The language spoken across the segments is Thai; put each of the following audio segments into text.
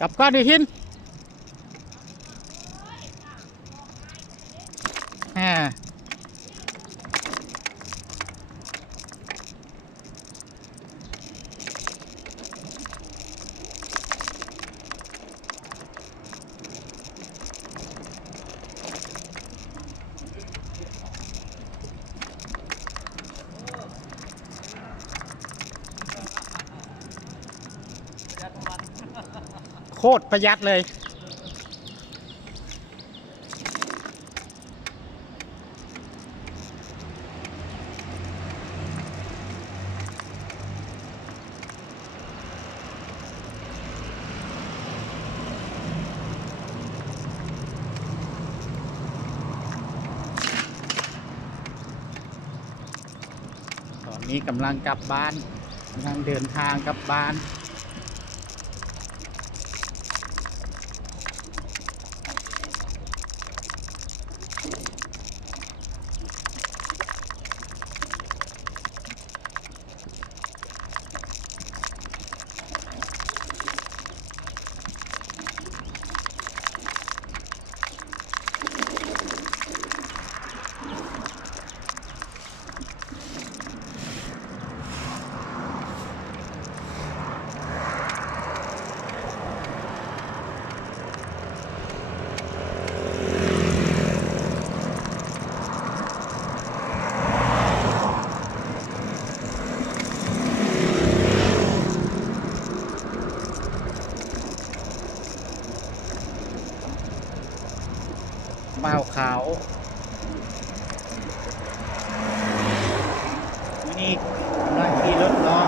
กลับก้อนดิทินโคตรประหยัดเลยตอนนี้กำลังกลับบ้านกำลังเดินทางกลับบ้านบ่าวขาวนี่กำลังขี่รถล้อ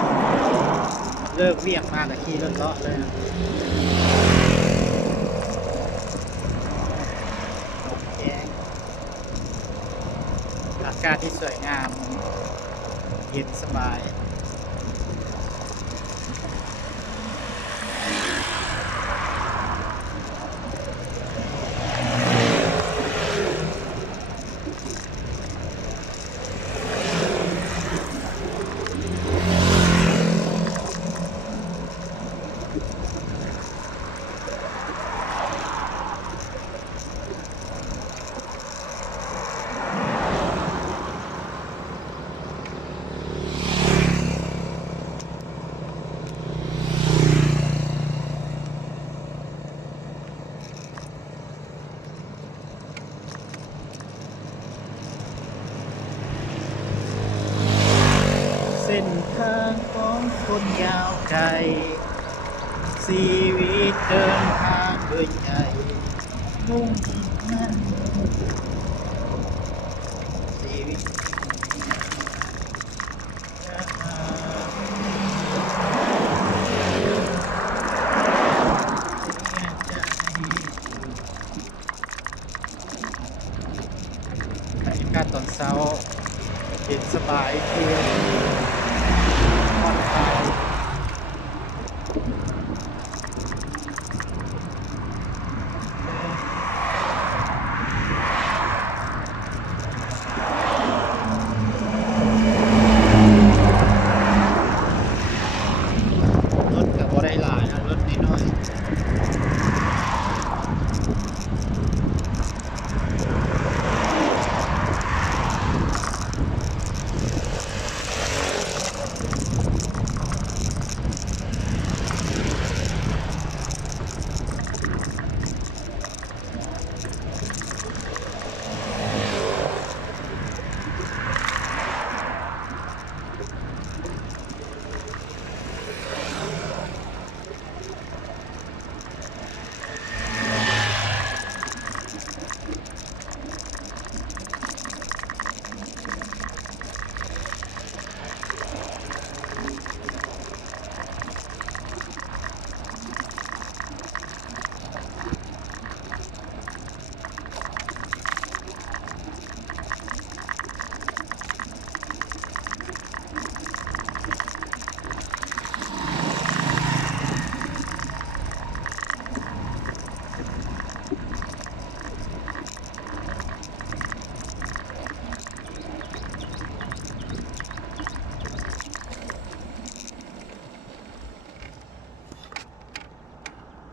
เลิกเวียกมาแล้วขี่รถล้อเลยนะแจ้งอากาศที่สวยงามเย็นสบายเส้นทางของคนยาวไกลชีวิตเดินทางด้วยใจมุ่งมั่นชีวิตบรรยากาศตอนเช้าเย็นสบายเที่ยวผ่อนคลาย